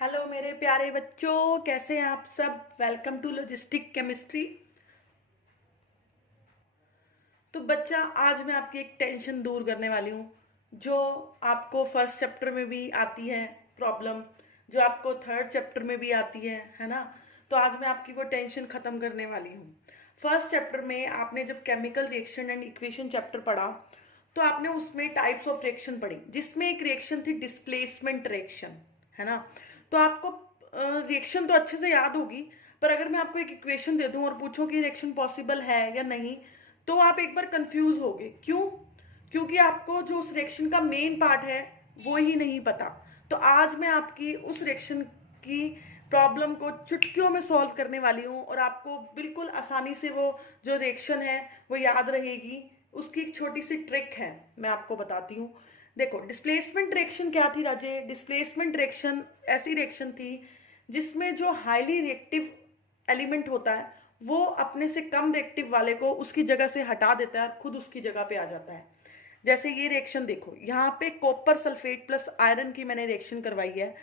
Hello मेरे प्यारे बच्चों, कैसे हैं आप सब। Welcome to logistic chemistry. तो बच्चा, आज मैं आपकी एक टेंशन दूर करने वाली हूँ जो आपको फर्स्ट चैप्टर में भी आती है प्रॉब्लम, जो आपको थर्ड चैप्टर में भी आती है ना। तो आज मैं आपकी वो टेंशन ख़त्म करने वाली हूँ। फर्स्ट चैप्टर में आपने जब chemical reaction and equation chapter पढ़ा तो आपने उसमें टाइप्स ऑफ रिएक्शन पढ़ी, जिसमें एक रिएक्शन थी डिस्प्लेसमेंट रिएक्शन, है ना। तो आपको रिएक्शन तो अच्छे से याद होगी, पर अगर मैं आपको एक इक्वेशन दे दूं और पूछूं कि रिएक्शन पॉसिबल है या नहीं, तो आप एक बार कंफ्यूज होगे। क्यों? क्योंकि आपको जो उस रिएक्शन का मेन पार्ट है वो ही नहीं पता। तो आज मैं आपकी उस रिएक्शन की प्रॉब्लम को चुटकियों में सॉल्व करने वाली हूँ और आपको बिल्कुल आसानी से वो जो रिएक्शन है वो याद रहेगी। उसकी एक छोटी सी ट्रिक है, मैं आपको बताती हूँ। देखो, डिस्प्लेसमेंट रिएक्शन क्या थी राजे? डिस्प्लेसमेंट रिएक्शन ऐसी रिएक्शन थी जिसमें जो हाईली रिएक्टिव एलिमेंट होता है वो अपने से कम रिएक्टिव वाले को उसकी जगह से हटा देता है और खुद उसकी जगह पे आ जाता है। जैसे ये रिएक्शन देखो, यहाँ पे कॉपर सल्फेट प्लस आयरन की मैंने रिएक्शन करवाई है,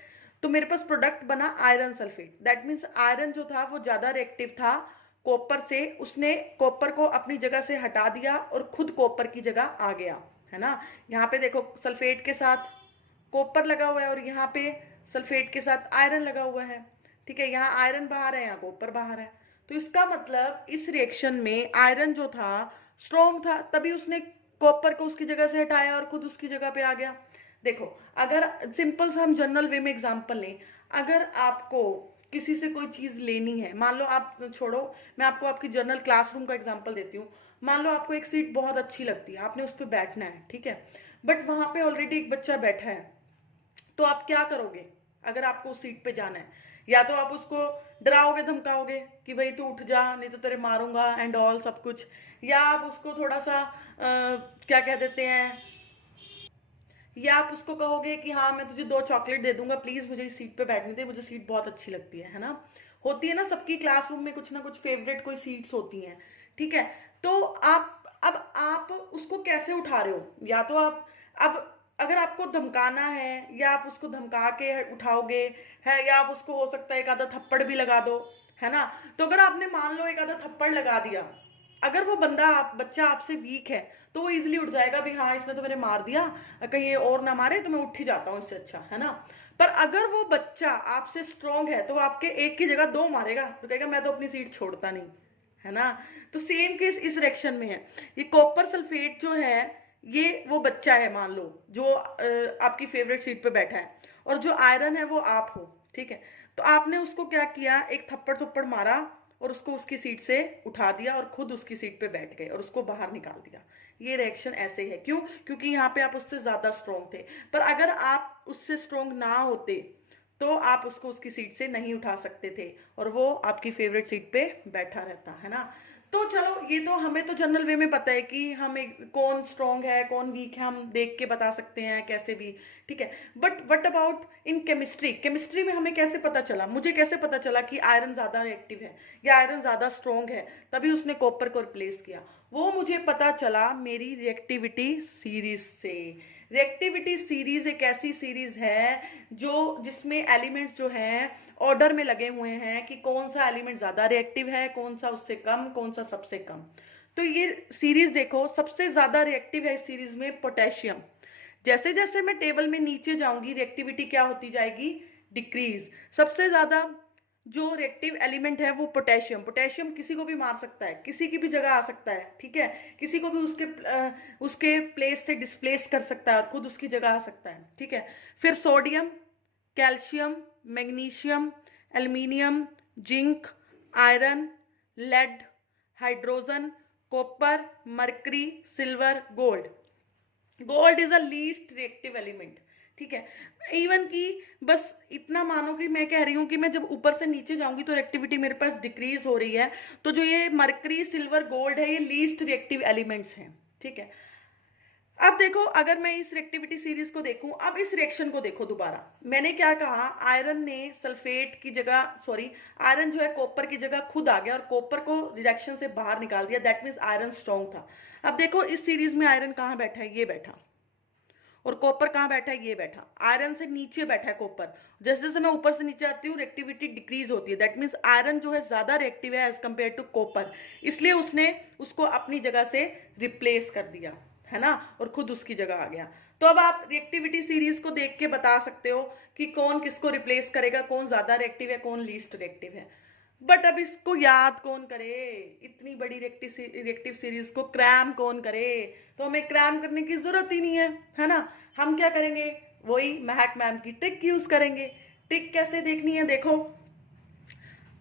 तो मेरे पास प्रोडक्ट बना iron sulphate. That means iron जो था वो ज़्यादा रिएक्टिव था कॉपर से, उसने कॉपर को अपनी जगह से हटा दिया और खुद कॉपर की जगह आ गया, है ना। यहाँ पे देखो, सल्फेट के साथ कॉपर लगा हुआ है और यहाँ पे सल्फेट के साथ आयरन लगा हुआ है। ठीक है, यहाँ आयरन बाहर है, यहाँ कॉपर बाहर है। तो इसका मतलब इस रिएक्शन में आयरन जो था स्ट्रॉन्ग था, तभी उसने कॉपर को उसकी जगह से हटाया और खुद उसकी जगह पे आ गया। देखो, अगर सिंपल सा हम जनरल वे में एग्जांपल लें, अगर आपको किसी से कोई चीज़ लेनी है, मान लो आप छोड़ो, मैं आपको आपकी जनरल क्लासरूम का एग्जांपल देती हूँ। मान लो आपको एक सीट बहुत अच्छी लगती है, आपने उस पर बैठना है, ठीक है, बट वहाँ पे ऑलरेडी एक बच्चा बैठा है, तो आप क्या करोगे? अगर आपको उस सीट पे जाना है, या तो आप उसको डराओगे धमकाओगे कि भाई तू उठ जा नहीं तो तेरे मारूंगा एंड ऑल सब कुछ, या आप उसको थोड़ा सा क्या कह देते हैं, या आप उसको कहोगे कि हाँ मैं तुझे 2 चॉकलेट दे दूंगा, प्लीज मुझे इस सीट पे बैठने दे, मुझे सीट बहुत अच्छी लगती है ना। होती है ना, सबकी क्लासरूम में कुछ ना कुछ फेवरेट कोई सीट्स होती हैं, ठीक है। तो आप उसको कैसे उठा रहे हो? या तो आप, अब अगर आपको धमकाना है या आप उसको धमका के उठाओगे, है, या आप उसको हो सकता है एक आधा थप्पड़ भी लगा दो, है ना। तो अगर आपने मान लो एक आधा थप्पड़ लगा दिया, अगर वो बच्चा आपसे वीक है तो वो इजिली उठ जाएगा भी हाँ इसने तो मेरे मार दिया, कहीं ये और ना मारे तो मैं उठ ही जाता हूँ इससे अच्छा, है ना। पर अगर वो बच्चा आपसे स्ट्रोंग है तो वो आपके एक की जगह 2 मारेगा, तो कहेगा मैं तो अपनी सीट छोड़ता नहीं, है ना। तो सेम केस इस रिएक्शन में है। ये कॉपर सल्फेट जो है, ये वो बच्चा है मान लो जो आपकी फेवरेट सीट पे बैठा है, और जो आयरन है वो आप हो, ठीक है। तो आपने उसको क्या किया, एक थप्पड़ थप्पड़ मारा और उसको उसकी सीट से उठा दिया और खुद उसकी सीट पे बैठ गए और उसको बाहर निकाल दिया। ये रिएक्शन ऐसे है, क्यों? क्योंकि यहाँ पे आप उससे ज्यादा स्ट्रोंग थे। पर अगर आप उससे स्ट्रोंग ना होते तो आप उसको उसकी सीट से नहीं उठा सकते थे और वो आपकी फेवरेट सीट पे बैठा रहता, है ना। तो चलो, ये तो हमें तो जनरल वे में पता है कि कौन स्ट्रोंग है कौन वीक है, हम देख के बता सकते हैं कैसे भी, ठीक है। But what about in chemistry? Chemistry में हमें कैसे पता चला, मुझे कैसे पता चला कि आयरन ज़्यादा रिएक्टिव है या आयरन ज़्यादा स्ट्रोंग है तभी उसने कॉपर को रिप्लेस किया? वो मुझे पता चला मेरी रिएक्टिविटी सीरीज से। रिएक्टिविटी सीरीज एक ऐसी सीरीज है जो जिसमें एलिमेंट्स जो हैं ऑर्डर में लगे हुए हैं कि कौन सा एलिमेंट ज़्यादा रिएक्टिव है, कौन सा उससे कम, कौन सा सबसे कम। तो ये सीरीज देखो, सबसे ज़्यादा रिएक्टिव है इस सीरीज में पोटेशियम। जैसे जैसे मैं टेबल में नीचे जाऊंगी रिएक्टिविटी क्या होती जाएगी? डिक्रीज। सबसे ज़्यादा जो रिएक्टिव एलिमेंट है वो पोटेशियम। पोटेशियम किसी को भी मार सकता है, किसी की भी जगह आ सकता है, ठीक है। किसी को भी उसके प्लेस से डिस्प्लेस कर सकता है और खुद उसकी जगह आ सकता है, ठीक है। फिर sodium, calcium, magnesium, aluminium, zinc, iron, lead, hydrogen, copper, mercury, silver, gold. Gold is a least reactive element, ठीक है। इवन कि बस इतना मानो कि मैं कह रही हूं कि मैं जब ऊपर से नीचे जाऊंगी तो रिएक्टिविटी मेरे पास डिक्रीज हो रही है, तो जो ये मरकरी, सिल्वर, गोल्ड है ये लीस्ट रिएक्टिव एलिमेंट्स हैं, ठीक है। अब देखो, अगर मैं इस रिएक्टिविटी सीरीज को देखूं, अब इस रिएक्शन को देखो दोबारा, मैंने क्या कहा, आयरन ने सल्फेट की जगह, सॉरी, आयरन जो है कॉपर की जगह खुद आ गया और कॉपर को रिएक्शन से बाहर निकाल दिया। दैट मीन्स आयरन स्ट्रॉन्ग था। अब देखो इस सीरीज में आयरन कहाँ बैठा है? ये बैठा, और कॉपर कहाँ बैठा है, ये बैठा, आयरन से नीचे बैठा है कॉपर। जैसे जैसे मैं ऊपर से नीचे आती हूँ रिएक्टिविटी डिक्रीज होती है, दैट मीन्स आयरन जो है ज्यादा रिएक्टिव है एज कम्पेयर टू कॉपर, इसलिए उसने उसको अपनी जगह से रिप्लेस कर दिया, है ना, और खुद उसकी जगह आ गया। तो अब आप रिएक्टिविटी सीरीज को देख के बता सकते हो कि कौन किसको रिप्लेस करेगा, कौन ज्यादा रिएक्टिव है, कौन लीस्ट रिएक्टिव है। बट अब इसको याद कौन करे, इतनी बड़ी रिएक्टिव सीरीज को क्रैम कौन करे, तो हमें क्रैम करने की जरूरत ही नहीं है ना। हम क्या करेंगे, वही महक मैम की ट्रिक यूज करेंगे। ट्रिक कैसे देखनी है, देखो,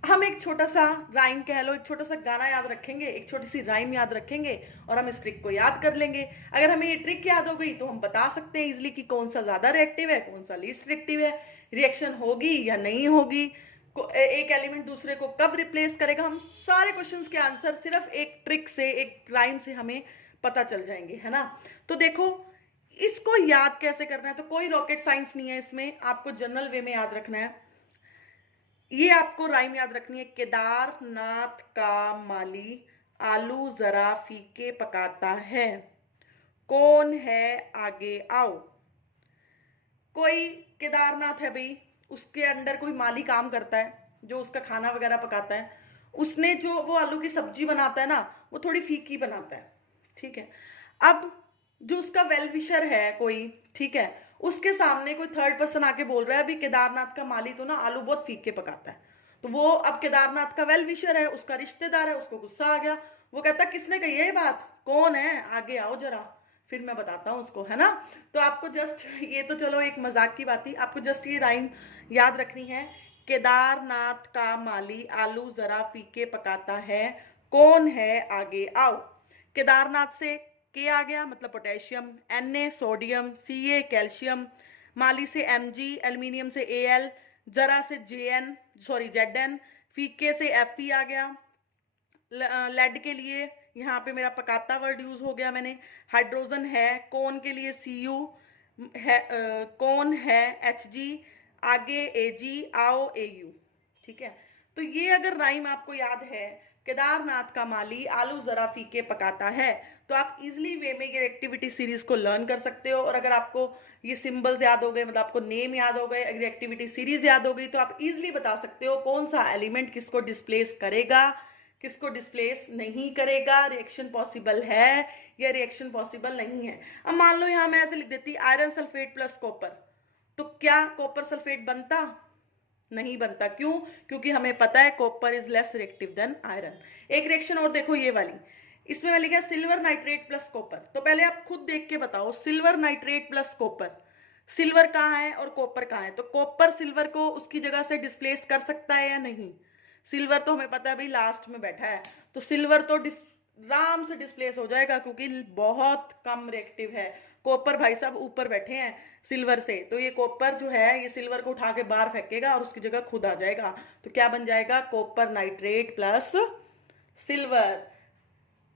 हम एक छोटा सा राइम कह लो, एक छोटा सा गाना याद रखेंगे, एक छोटी सी राइम याद रखेंगे और हम इस ट्रिक को याद कर लेंगे। अगर हमें ये ट्रिक याद हो गई तो हम बता सकते हैं इजिली कि कौन सा ज्यादा रिएक्टिव है, कौन सा लीस्ट रिएक्टिव है, रिएक्शन होगी या नहीं होगी, एक एलिमेंट दूसरे को कब रिप्लेस करेगा। हम सारे क्वेश्चंस के आंसर सिर्फ एक ट्रिक से, एक राइम से हमें पता चल जाएंगे, है ना। तो देखो इसको याद कैसे करना है, तो कोई रॉकेट साइंस नहीं है इसमें, आपको जनरल वे में याद रखना है। ये आपको राइम याद रखनी है, केदारनाथ का माली आलू जरा फीके पकाता है, कौन है आगे आओ। कोई केदारनाथ है भाई, उसके अंडर कोई माली काम करता है जो उसका खाना वगैरह पकाता है, उसने जो वो आलू की सब्जी बनाता है ना, वो थोड़ी फीकी बनाता है, ठीक है। अब जो उसका वेल विशर है कोई, ठीक है, उसके सामने कोई थर्ड पर्सन आके बोल रहा है अभी केदारनाथ का माली तो ना आलू बहुत फीके पकाता है, तो वो अब केदारनाथ का वेल विशर है, उसका रिश्तेदार है, उसको गुस्सा आ गया, वो कहता किसने कही है ये बात, कौन है आगे आओ जरा, फिर मैं बताता हूँ उसको, है ना। तो आपको जस्ट ये तो चलो एक मजाक की बात थी, आपको जस्ट ये राइम याद रखनी है, केदारनाथ का माली आलू जरा फीके पकाता है, कौन है आगे आओ। केदारनाथ से के आ गया मतलब potassium, Na sodium, Ca calcium, माली से Mg एल्यूमिनियम से Al, जरा से Zn, फीके से Fe आ गया, लेड के लिए यहाँ पे मेरा पकाता वर्ड यूज हो गया मैंने, हाइड्रोजन है, कौन के लिए Cu है, कौन है Hg, आगे Ag, आओ Au, ठीक है। तो ये अगर राइम आपको याद है, केदारनाथ का माली आलू जरा फीके पकाता है, तो आप इजिली वे में ये एक्टिविटी सीरीज को लर्न कर सकते हो। और अगर आपको ये सिंबल्स याद हो गए, मतलब आपको नेम याद हो गए, अगर एक्टिविटी सीरीज याद हो गई, तो आप इजिली बता सकते हो कौन सा एलिमेंट किसको डिस्प्लेस करेगा, किसको डिस्प्लेस नहीं करेगा, रिएक्शन पॉसिबल है या रिएक्शन पॉसिबल नहीं है। अब मान लो यहाँ मैं ऐसे लिख देती आयरन सल्फेट प्लस कॉपर, तो क्या कॉपर सल्फेट बनता, नहीं बनता, क्यों, क्योंकि हमें पता है copper is less reactive than iron. एक रिएक्शन और देखो ये वाली, इसमें मैं लिखा सिल्वर नाइट्रेट प्लस कॉपर, तो पहले आप खुद देख के बताओ silver nitrate plus copper, silver कहाँ है और कॉपर कहाँ है, तो कॉपर सिल्वर को उसकी जगह से डिस्प्लेस कर सकता है या नहीं, सिल्वर तो हमें पता है भाई लास्ट में बैठा है, तो सिल्वर तो आराम से डिस्प्लेस हो जाएगा क्योंकि बहुत कम रिएक्टिव है। कॉपर भाई साहब ऊपर बैठे हैं सिल्वर से, तो ये कॉपर जो है ये सिल्वर को उठा के बाहर फेंकेगा और उसकी जगह खुद आ जाएगा, तो क्या बन जाएगा, copper nitrate plus silver.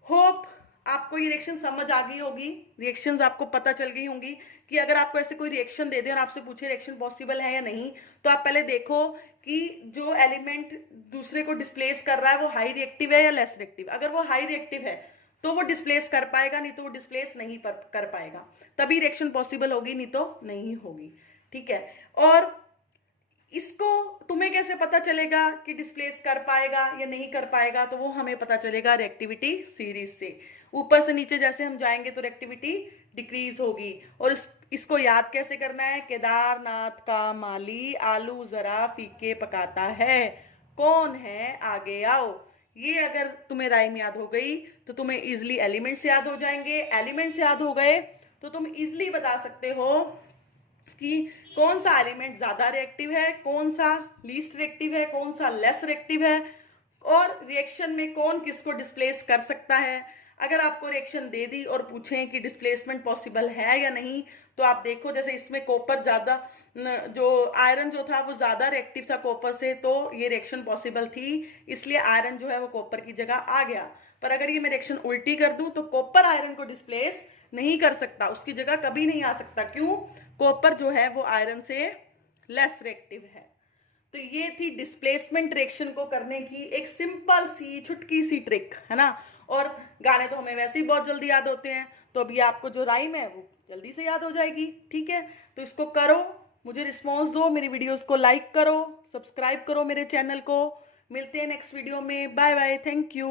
Hope आपको ये रिएक्शन समझ आ गई होगी, रिएक्शंस आपको पता चल गई होंगी कि अगर आपको ऐसे कोई रिएक्शन दे दे और आपसे पूछे रिएक्शन पॉसिबल है या नहीं, तो आप पहले देखो कि जो एलिमेंट दूसरे को डिस्प्लेस कर रहा है वो हाई रिएक्टिव है या लेस रिएक्टिव। अगर वो हाई रिएक्टिव है तो वो डिस्प्लेस कर पाएगा, नहीं तो वो डिस्प्लेस नहीं कर पाएगा, तभी रिएक्शन पॉसिबल होगी, नहीं तो नहीं होगी, ठीक है। और इसको तुम्हें कैसे पता चलेगा कि डिस्प्लेस कर पाएगा या नहीं कर पाएगा, तो वो हमें पता चलेगा रिएक्टिविटी सीरीज से। ऊपर से नीचे जैसे हम जाएंगे तो रिएक्टिविटी डिक्रीज होगी। और इसको याद कैसे करना है, केदारनाथ का माली आलू जरा फीके पकाता है, कौन है आगे आओ। ये अगर तुम्हें राइम याद हो गई तो तुम्हें इजिली एलिमेंट्स याद हो जाएंगे, एलिमेंट्स याद हो गए तो तुम इजिली बता सकते हो कि कौन सा एलिमेंट ज्यादा रिएक्टिव है, कौन सा लीस्ट रिएक्टिव है, कौन सा लेस रिएक्टिव है, और रिएक्शन में कौन किसको डिस्प्लेस कर सकता है। अगर आपको रिएक्शन दे दी और पूछें कि डिस्प्लेसमेंट पॉसिबल है या नहीं, तो आप देखो जैसे इसमें कॉपर ज्यादा, जो आयरन जो था वो ज्यादा रिएक्टिव था कॉपर से, तो ये रिएक्शन पॉसिबल थी, इसलिए आयरन जो है वो कॉपर की जगह आ गया। पर अगर ये मैं रिएक्शन उल्टी कर दूं तो कॉपर आयरन को डिस्प्लेस नहीं कर सकता, उसकी जगह कभी नहीं आ सकता, क्यों, कॉपर जो है वो आयरन से लेस रिएक्टिव है। तो ये थी डिस्प्लेसमेंट रिएक्शन को करने की एक सिंपल सी छुटकी सी ट्रिक, है ना। और गाने तो हमें वैसे ही बहुत जल्दी याद होते हैं, तो अभी आपको जो राइम है वो जल्दी से याद हो जाएगी। ठीक है, तो इसको करो, मुझे रिस्पॉन्स दो, मेरी वीडियोस को लाइक करो, सब्सक्राइब करो मेरे चैनल को। मिलते हैं नेक्स्ट वीडियो में। Bye bye, thank you.